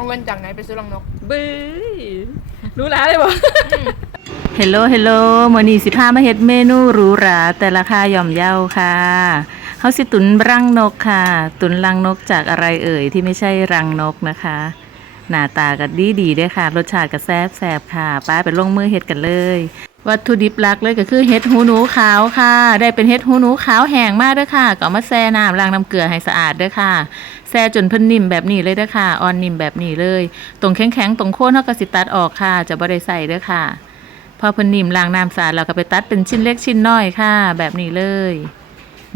เอาเงินจากไหนไปซื้อรังนก บื้อรู้แล้วเลยบ่เฮลโลเฮลโลมื้อนี้สิพามาเฮ็ดเมนูหรูหราแต่ราคาย่อมเยาค่ะเฮาสิตุนรังนกค่ะ ตุนรังนกจากอะไรเอ่ยที่ไม่ใช่รังนกนะคะ หน้าตาก็ดีดีๆเด้อค่ะ รสชาติก็แซ่บแซ่บค่ะ ป้าไปลงมือเฮ็ดกันเลย วัตถุดิบหลักเลยก็คือเฮ็ดหูหนูขาวค่ะ ได้เป็นเฮ็ดหูหนูขาวแห้งมากเด้อค่ะก็มาแช่น้ำล้างน้ำเกลือให้สะอาดเด้อค่ะแช่จนเพิ่นนิ่มแบบนี้เลยเด้อค่ะอ่อนนิ่มแบบนี้เลย ตรงแข็งๆตรงโคนเฮาก็สิตัดออกค่ะ จะบ่ได้ใส่เด้อค่ะ พอเพิ่นนิ่มล้างน้ำสะอาดเราก็ไปตัดเป็นชิ้นเล็กชิ้นน้อยค่ะ แบบนี้เลย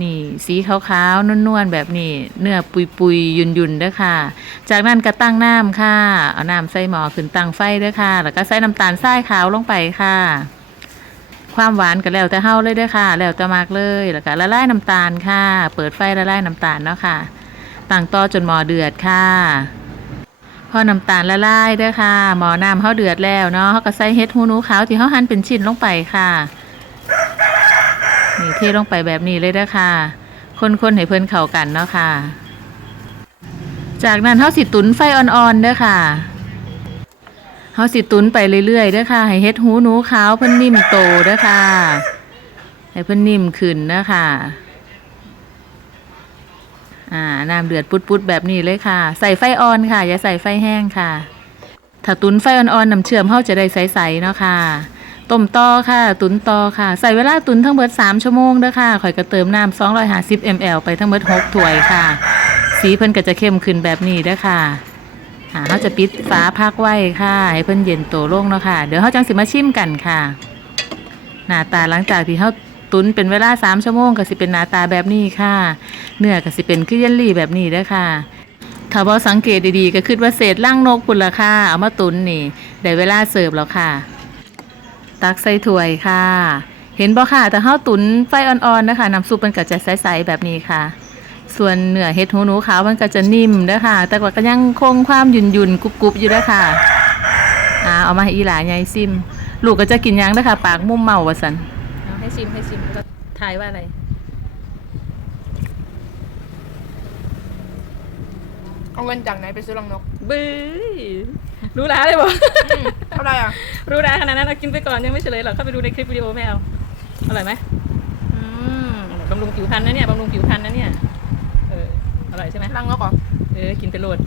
นี่สีขาวๆนวลๆแบบนี้ เนื้อปุยๆยุ่นๆเด้อค่ะ จากนั้นก็ตั้งน้ำค่ะเอาน้ำใส่หม้อขึ้นตั้งไฟเด้อค่ะ แล้วก็ใส่น้ำตาลทรายขาวลงไปค่ะ ความหวานก็แล้วแต่เฮาเลยเด้อค่ะ แล้วแต่มากเลยแล้วก็ละลายน้ำตาลค่ะ เปิดไฟละลายน้ำตาลเนาะค่ะตั้งต่อจนหม้อเดือดค่ะพอน้ำตาลละลายเด้อค่ะ หม้อน้ำเฮาเดือดแล้วเนาะเฮาก็ใส่เห็ดหูหนูขาวที่เฮาหั่นเป็นชิ้นลงไปค่ะนี่เทลงไปแบบนี้เลยเด้อค่ะ คนๆให้เพิ่นเข้ากันเนาะค่ะ จากนั้นเฮาสิตุนไฟอ่อนๆเด้อค่ะ เฮาสิตุนไปเรื่อยๆเด้อค่ะ ให้เฮ็ดหูหนูขาวเพิ่นนิ่มโตเด้อค่ะ ให้เพิ่นนิ่มขึ้นเด้อค่ะ อ่า น้ำเดือดปุดๆแบบนี้เลยค่ะ ใส่ไฟอ่อนค่ะ อย่าใส่ไฟแห้งค่ะ ถ้าตุนไฟอ่อนๆน้ำเชื่อมเฮาจะได้ใสๆเนาะค่ะต้มต่อค่ะ ตุนต่อค่ะ ใส่เวลาตุนทั้งเบิด3ชั่วโมงเด้อค่ะข่อยก็เติมน้ำ250 ml ไปทั้งเบิด6ถ้วยค่ะ สีเพิ่นก็จะเข้มขึ้นแบบนี้เด้อค่ะ อ่าเฮาจะปิดฝาพักไว้ค่ะ ให้เพิ่นเย็นโตลงเนาะค่ะ เดี๋ยวเฮาจังสิมาชิมกันค่ะ หน้าตาหลังจากที่เฮาตุนเป็นเวลา3ชั่วโมงก็สิเป็นหน้าตาแบบนี้ค่ะ เนื้อก็สิเป็นคือเยลลี่แบบนี้เด้อค่ะถ้าบ่สังเกตดีๆ ก็คิดว่าเศษล่างนกพุ่นละค่ะ เอามาตุนนี่ได้เวลาเสิร์ฟแล้วค่ะ ตักใส่ถ้วยค่ะ เห็นบ่ค่ะแต่เฮาตุนไฟอ่อนๆนะคะน้ำซุปมันก็จะใสๆแบบนี้ค่ะ ส่วนเนื้อเห็ดหูหนูขาวมันก็จะนิ่มเด้อค่ะ แต่ว่าก็ยังคงความหยุ่นๆกรุบๆอยู่เด้อค่ะอ่าเอามาให้อีหลาใหญ่ซิม ลูกก็จะกินหยังเด้อค่ะปากมุมเมาว่าซั่นเอาให้ชิมให้ชิมแล้วก็ทายว่าอะไรเอาเงินจากไหนไปซื้อรังนกบื้อรู้แล้วเลยบ่เท่าไหรอะ รู้แล้วขนาดนั้นเรากินไปก่อนยังไม่เฉลยหรอกเข้าไปดูในคลิปวิดีโอไม่เอาอร่อยไหมอืมบำรุงผิวพรรณนะเนี่ยบำรุงผิวพรรณนะเนี่ยเอออร่อยใช่ไหมรังนกเหรอเออกินไปโหลด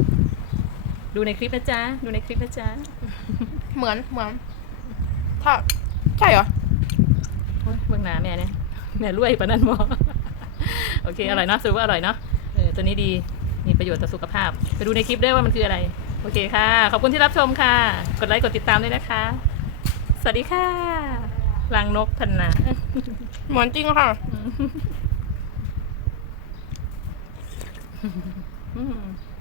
ดูในคลิปนะจ๊ะ ดูในคลิปนะจ๊ะ เหมือนเหมือนถ้าใช่เหรอโอ้ยเบื้องหน้าแม่เนี่ยแม่รวยปะนั่นบอโอเคอร่อยเนาะสรุปว่าอร่อยเนาะเออตัวนี้ดีมีประโยชน์ต่อสุขภาพ ไปดูในคลิปด้วยว่ามันคืออะไร โอเคค่ะ ขอบคุณที่รับชมค่ะ กดไลค์กดติดตามด้วยนะคะ สวัสดีค่ะลังนกพันนาเหมือนจริงค่ะ อืม